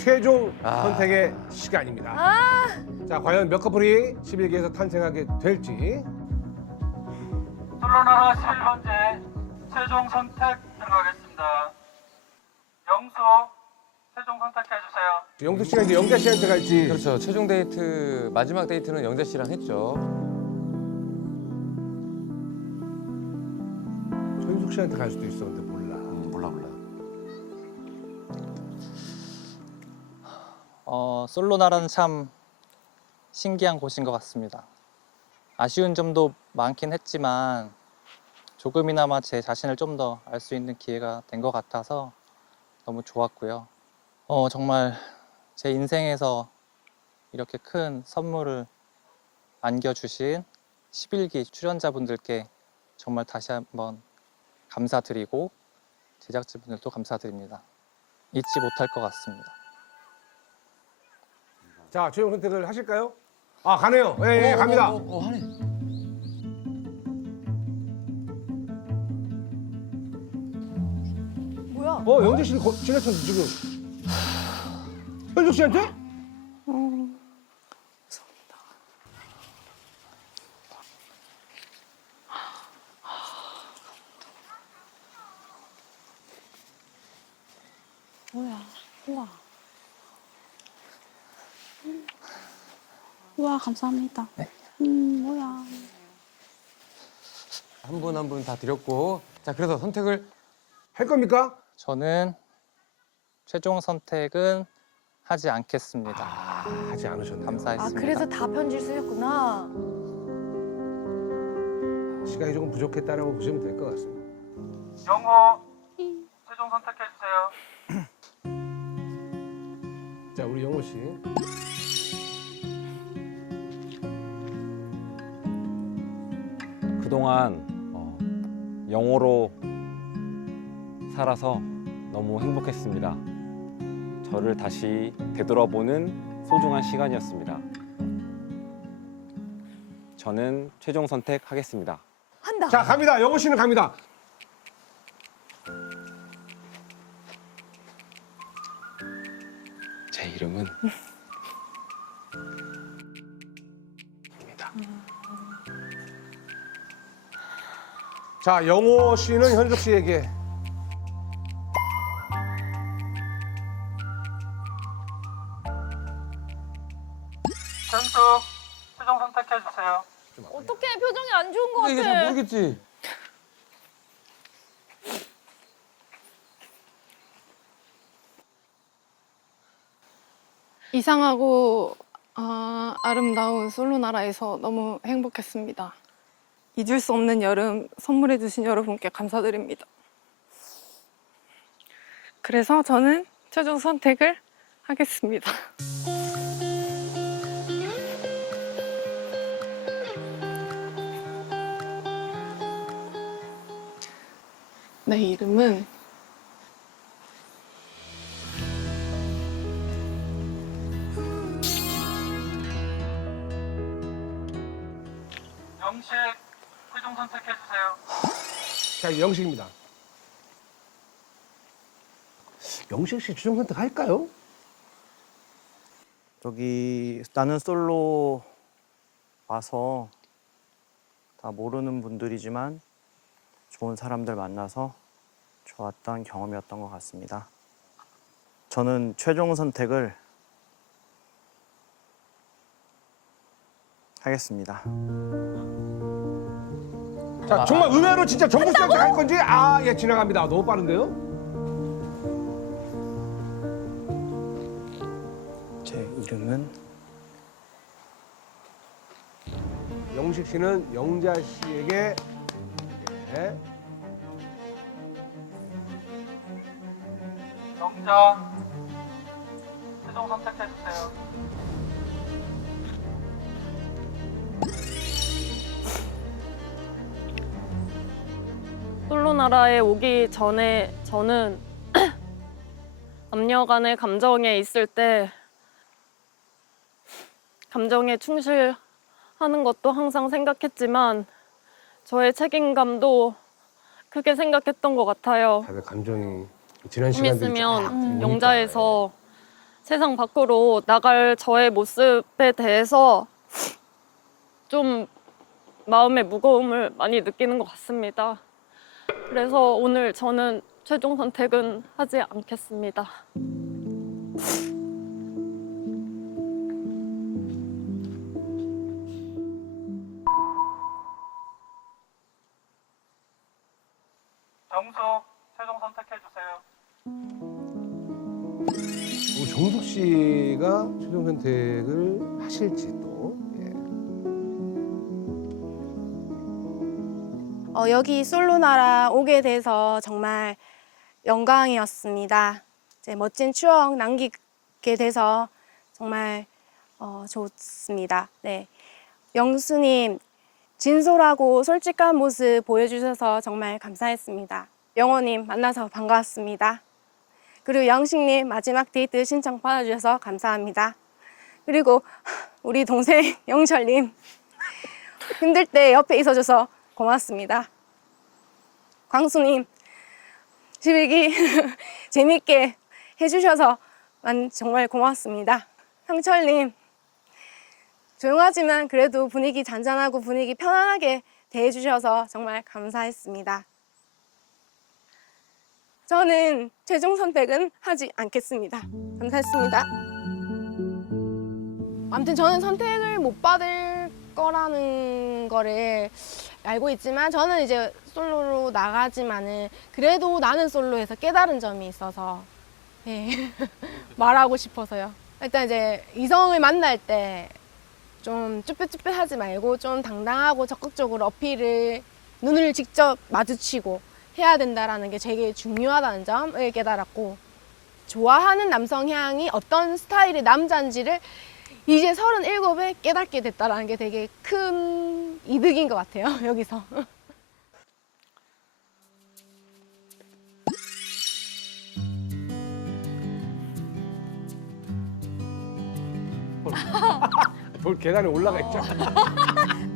최종 아. 선택의 시간입니다. 아, 자, 과연 몇 커플이 11기에서 탄생하게 될지. 솔로나라 11번째 최종 선택 들어가겠습니다. 영수 최종 선택해 주세요. 영수 씨가 이제 영자 씨한테 갈지. 그렇죠. 최종 데이트 마지막 데이트는 영자 씨랑 했죠. 현숙 씨한테 갈 수도 있어. 근데. 몰라 어, 솔로나라는 참 신기한 곳인 것 같습니다. 아쉬운 점도 많긴 했지만 조금이나마 제 자신을 좀 더 알 수 있는 기회가 된 것 같아서 너무 좋았고요. 어, 정말 제 인생에서 이렇게 큰 선물을 안겨주신 11기 출연자분들께 정말 다시 한번 감사드리고 제작진분들도 감사드립니다. 잊지 못할 것 같습니다. 자, 최종 선택을 하실까요? 아, 가네요. 예, 예, 갑니다. 어, 어, 어, 하네. 뭐야? 어, 영재 씨 거- 지나쳤어, 지금. 현숙 씨한테? 뭐야? 우와. 음. 우와, 감사합니다. 음, 뭐야. 한 분 한 분 다 드렸고 자 그래서 선택을 할 겁니까? 저는 최종 선택은 하지 않겠습니다. 아, 하지 않으셨네요. 아, 감사했습니다. 그래서 다 편지를 쓰셨구나. 시간이 조금 부족했다라고 보시면 될 것 같습니다. 영호 최종 선택해 주세요. 자, 우리 영호 씨. 그동안 어, 영어로 살아서 너무 행복했습니다. 저를 다시 되돌아보는 소중한 시간이었습니다. 저는 최종 선택하겠습니다. 한다. 자, 갑니다. 영호 씨는 갑니다. 제 이름은 자, 영호 씨는 현숙 씨에게 현수 최종 선택해 주세요. 어떻게 표정이 안 좋은 것 이게 잘 같아. 모르겠지. 이상하고 아, 아름다운 솔로 나라에서 너무 행복했습니다. 잊을 수 없는 여름 선물해 주신 여러분께 감사드립니다. 그래서 저는 최종 선택을 하겠습니다. 내 이름은 자, 영식입니다. 영식 씨 최종 선택 할까요? 저기 나는 솔로 와서 다 모르는 분들이지만 좋은 사람들 만나서 좋았던 경험이었던 것 같습니다. 저는 최종 선택을 하겠습니다. 자, 정말 의외로 진짜 정국 씨한테 갈 건지? 아, 예, 지나갑니다. 너무 빠른데요? 제 이름은 영식 씨는 영자 씨에게 예. 영자 최종 선택해주세요. 솔로나라에 오기 전에 저는 남녀 간의 감정에 있을 때 감정에 충실하는 것도 항상 생각했지만 저의 책임감도 크게 생각했던 것 같아요. 다들 감정이 지난 좀 시간들이 쫙 있으면. 영자에서 세상 밖으로 나갈 저의 모습에 대해서 좀 마음의 무거움을 많이 느끼는 것 같습니다. 그래서 오늘 저는 최종 선택은 하지 않겠습니다. 정숙 최종 선택해 주세요. 우리 정숙 씨가 최종 선택을 하실지 어, 여기 솔로나라 오게 돼서 정말 영광이었습니다. 이제 멋진 추억 남기게 돼서 정말 어, 좋습니다. 네. 영수님, 진솔하고 솔직한 모습 보여주셔서 정말 감사했습니다. 영호님 만나서 반가웠습니다. 그리고 영식님 마지막 데이트 신청 받아주셔서 감사합니다. 그리고 우리 동생 영철님 힘들 때 옆에 있어줘서 고맙습니다. 광수님, 시비기 재밌게 해주셔서 난 정말 고맙습니다. 형철님, 조용하지만 그래도 분위기 잔잔하고 분위기 편안하게 대해주셔서 정말 감사했습니다. 저는 최종 선택은 하지 않겠습니다. 감사했습니다. 아무튼 저는 선택을 못 받을 거라는 거를 알고 있지만 저는 이제 솔로로 나가지만은 그래도 나는 솔로에서 깨달은 점이 있어서 예, 말하고 싶어서요. 일단 이제 이성을 만날 때 좀 쭈뼛쭈뼛하지 말고 좀 당당하고 적극적으로 어필을 눈을 직접 마주치고 해야 된다라는 게 되게 중요하다는 점을 깨달았고 좋아하는 남성향이 어떤 스타일의 남자인지를 이제 37에 깨닫게 됐다라는 게 되게 큰 이득인 것 같아요, 여기서. 돌 계단에 올라가 있죠.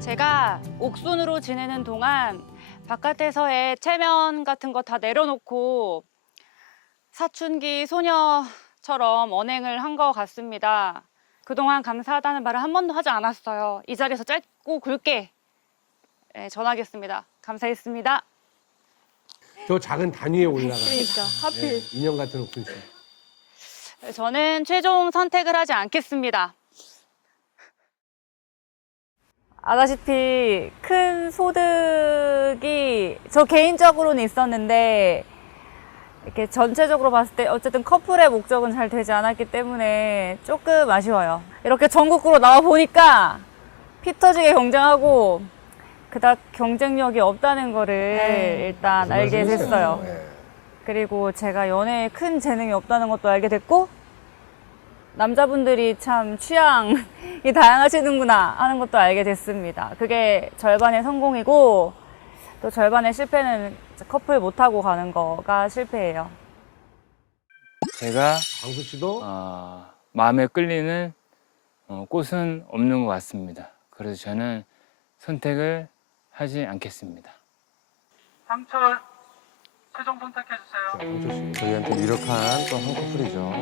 제가 옥순으로 지내는 동안 바깥에서의 체면 같은 거 다 내려놓고 사춘기 소녀처럼 언행을 한 것 같습니다. 그동안 감사하다는 말을 한 번도 하지 않았어요. 이 자리에서 짧고 굵게 네, 전하겠습니다. 감사했습니다. 저 작은 단위에 올라가. 그러니까 하필. 예, 인형 같은 옥순 씨. 저는 최종 선택을 하지 않겠습니다. 아다시피 큰 소득이 저 개인적으로는 있었는데 이렇게 전체적으로 봤을 때 어쨌든 커플의 목적은 잘 되지 않았기 때문에 조금 아쉬워요. 이렇게 전국구로 나와 보니까 피 터지게 경쟁하고 그닥 경쟁력이 없다는 거를 일단 알게 됐어요. 예. 그리고 제가 연애에 큰 재능이 없다는 것도 알게 됐고 남자분들이 참 취향이 다양하시는구나 하는 것도 알게 됐습니다. 그게 절반의 성공이고 또 절반의 실패는 커플 못하고 가는 거가 실패예요. 제가 광수 씨도 어, 마음에 끌리는 어, 꽃은 없는 것 같습니다. 그래서 저는 선택을 하지 않겠습니다. 상철 최종 선택해 주세요. 자, 광수 씨. 저희한테 유력한 또 한 커플이죠.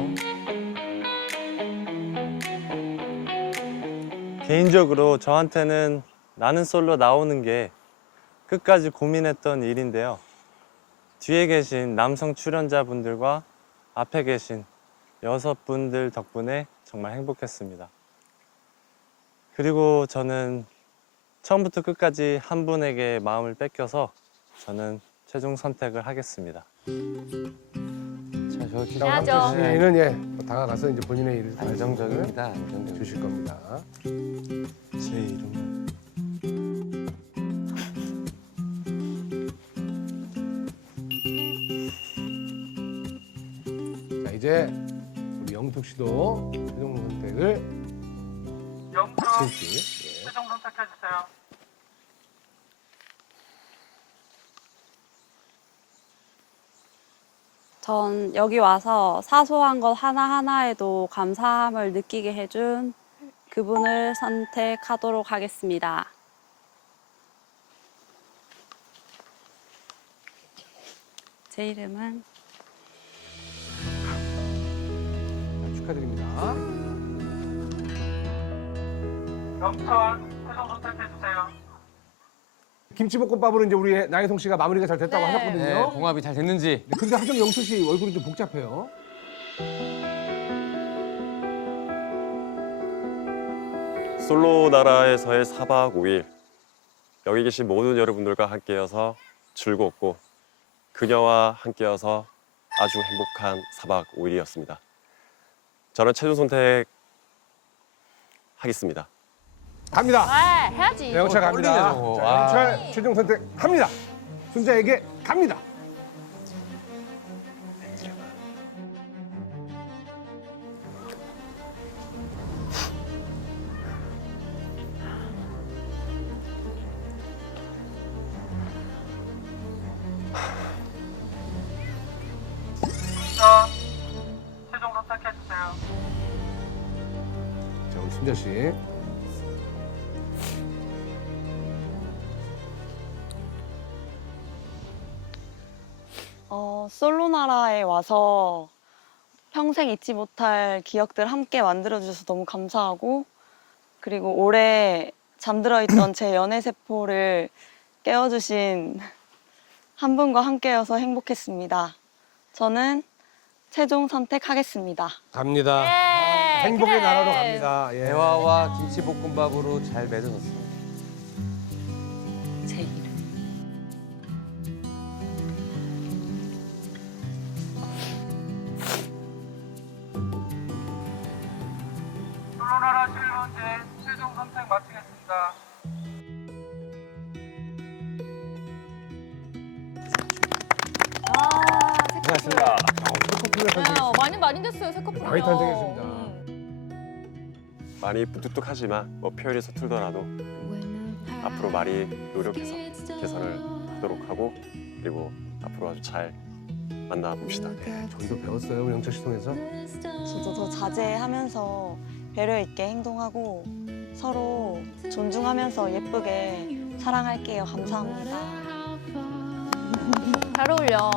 개인적으로 저한테는 나는 솔로 나오는 게 끝까지 고민했던 일인데요. 뒤에 계신 남성 출연자분들과 앞에 계신 여섯 분들 덕분에 정말 행복했습니다. 그리고 저는 처음부터 끝까지 한 분에게 마음을 뺏겨서 저는 최종 선택을 하겠습니다. 자, 저 해야죠. 광수 씨는 예, 다가가서 이제 본인의 일을 다 안정적입니다. 안정적. 주실 겁니다. 제 이름은 이제 우리 영숙 씨도 최종 선택을 영숙 예. 최종 선택해주세요. 전 여기 와서 사소한 것 하나하나에도 감사함을 느끼게 해준 그분을 선택하도록 하겠습니다. 제 이름은 축하드립니다. 영철 최종 선택해 주세요. 김치볶음밥으로 이제 우리 나혜성 씨가 마무리가 잘 됐다고 네. 하셨거든요. 네, 봉합이 잘 됐는지. 네, 근데 하정 영수 씨 얼굴이 좀 복잡해요. 솔로 나라에서의 4박 5일 여기 계신 모든 여러분들과 함께여서 즐겁고 그녀와 함께여서 아주 행복한 4박 5일이었습니다. 저는 최종 선택 하겠습니다. 갑니다. 아, 해야지. 네, 영철 어, 갑니다. 와. 영철 최종 선택합니다. 순자에게 갑니다. 순자 씨. 어, 솔로 나라에 와서 평생 잊지 못할 기억들 함께 만들어주셔서 너무 감사하고 그리고 오래 잠들어 있던 제 연애 세포를 깨워주신 한 분과 함께여서 행복했습니다. 저는 최종 선택하겠습니다. 갑니다. 예, 행복의 그래. 나라로 갑니다. 예. 대화와 김치볶음밥으로 잘 맺어졌습니다. 제 이름. 솔로나라 11번째 최종 선택 마치겠습니다. 아, 고생하셨습니다. 커플의 탄생. 네, 많이 많이 됐어요, 새 커플. 많이 탄생했습니다. 많이 무뚝뚝하지만 뭐 표현이 서툴더라도 앞으로 많이 노력해서 개선을 하도록 하고 그리고 앞으로 아주 잘 만나봅시다. 네, 저희도 배웠어요, 우리 영철 씨 통해서. 진짜 더 자제하면서 배려 있게 행동하고 서로 존중하면서 예쁘게 사랑할게요. 감사합니다. 잘 어울려.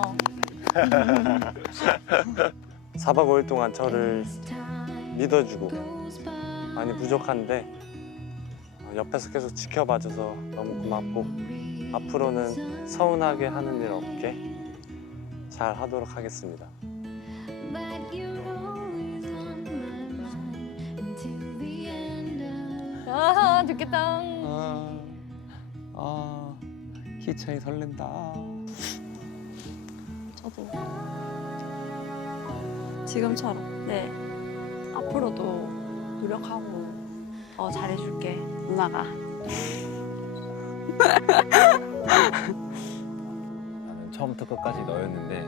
4박 5일 동안 저를 믿어주고 많이 부족한데 어, 옆에서 계속 지켜봐줘서 너무 고맙고 앞으로는 서운하게 하는 일 없게 잘 하도록 하겠습니다. 아, 좋겠다. 아, 아 희찬이 설렌다. 저도 지금처럼 네. 앞으로도 노력하고 더 잘해줄게, 누나가. 나는 처음부터 끝까지 너였는데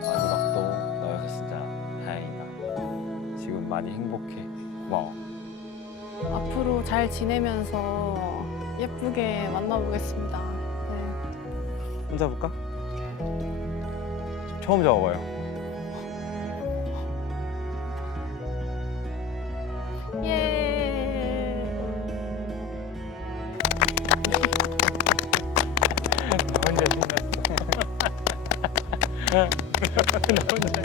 마지막도 너여서 진짜 다행이다. 지금 많이 행복해. 고마워. 앞으로 잘 지내면서 예쁘게 만나보겠습니다. 네. 손 잡을까? 처음 잡아봐요. 예. 혼자 신났어. 나 혼자